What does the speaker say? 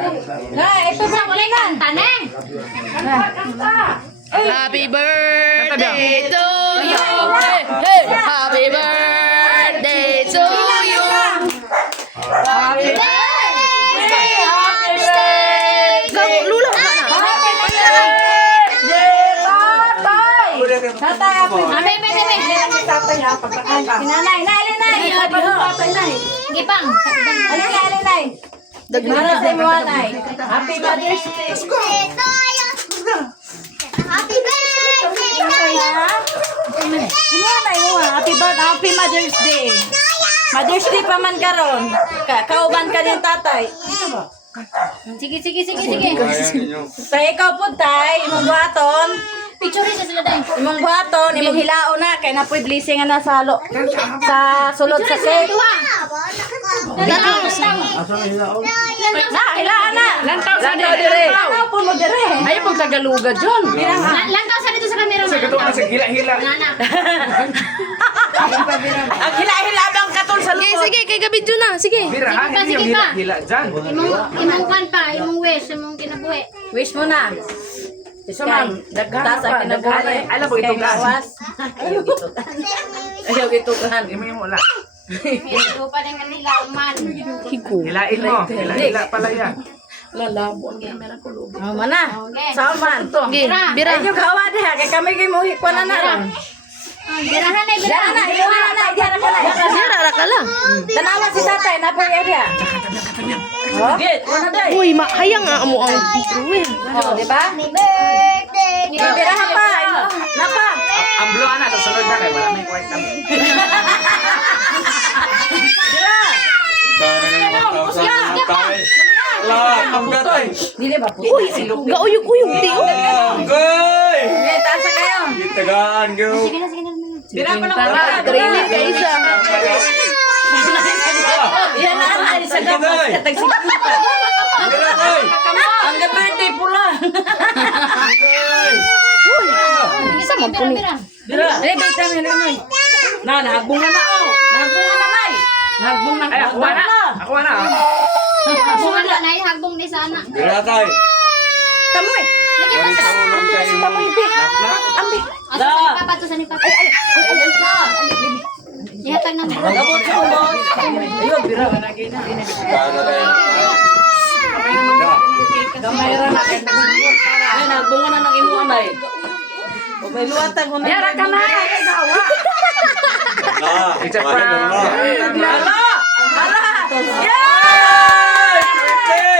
Ito sa kulay kanta na. Happy birthday to you. Hey, happy birthday to you. Happy birthday. Happy birthday. Lula ka na. Happy birthday, tatay. Tatay, happy birthday. Tatay, happy Nanay, nay. Sige pang. Nay. Happy Nay. Happy Mother's Day. Happy birthday tayo. Happy Mother's Day. Mother's Day pa man karon. Kauban ka ng tatay. Sige. Tay ikaw po tay, imong buhaton. Picture sa sila dahil. Imong buhaton, imong hilao na kay napoy blessing na sa sa sulod sa cake. Na, hilaan na. Lantaw sa dire. Ano po mo dire? Ay pag Tagaluga John. Lantaw sa dito sa camera. Sa hila-hila. Nana. Ang hila-hila bang katol sa Sige, lubot. sige, kay Gabidyo na. Sige. Bira, ha? Hindi yung Sige pa. hila-hila dyan. Imong kwan pa, imong wish, imong kinabuhi. Wish mo na. Isa man, daghan Tasa pa, kinabuhi. Alam mo, ito ka. Ayaw itukan. Imo mo lang. Ito pa din kanila, man. Hilain mo. Hila pala yan. Lalabo ang camera ko lubi. Oh, mana. Saman. Sige, bira. Ayaw kawa diha kay kami kay mo hikwa na ron. Birahan na, Diha na, iluha na, diha na ka na. Bira ra ka lang. Tanawa si tatay na po area. Oh, git, wala day. Uy, mahayang nga mo ang picture. Oh, di ba? Birthday. Ibirahan pa. Napa. Ang blue na, tapos sunod na kayo. Wala may kwait kami. Dira. Dili ba po? Uy, gauyog-uyog ti. Goy! May tasa kayo. Tagaan, go! Sige na. Bira pa lang. Tara, training ka isa. Yan na ay sa gabos katag siputa. Bira, Goy! Ang birthday pula. Isa man po ni. Dira. Eh, bait kami na. Na, nagbong na oh. Nagbong na nay. Nagbong na. Ay, ako na! Ako na! Hagbong na, hagbong ni sana. Bira, Tay! Tamo eh. Lagi pa sa Ambi. Asa sa ni Papa, to sa ni Papa. Ayan pa. Ihatag ng bulo. Gabot sa ubos. Ayun, bira. Gamay ra na. Ay, nagbunga na ng imo anay. O may luwatan ko na. Yara ka na. It's a prank! Hala! Hala! Yay! Birthday!